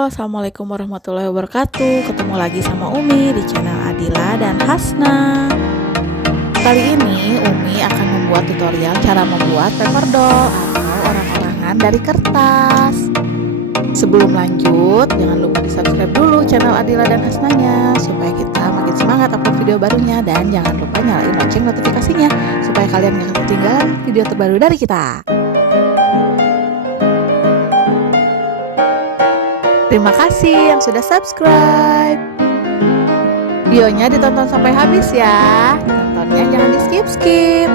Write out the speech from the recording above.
Assalamualaikum warahmatullahi wabarakatuh. Ketemu lagi sama Umi di channel Adila dan Hasna. Kali ini Umi akan membuat tutorial cara membuat paper doll atau orang-orangan dari kertas. Sebelum lanjut, jangan lupa di subscribe dulu channel Adila dan Hasnanya supaya kita makin semangat upload video barunya, dan jangan lupa nyalain lonceng notifikasinya supaya kalian gak ketinggalan video terbaru dari kita. Terima kasih yang sudah subscribe. Videonya ditonton sampai habis ya. Tontonnya jangan di skip-skip.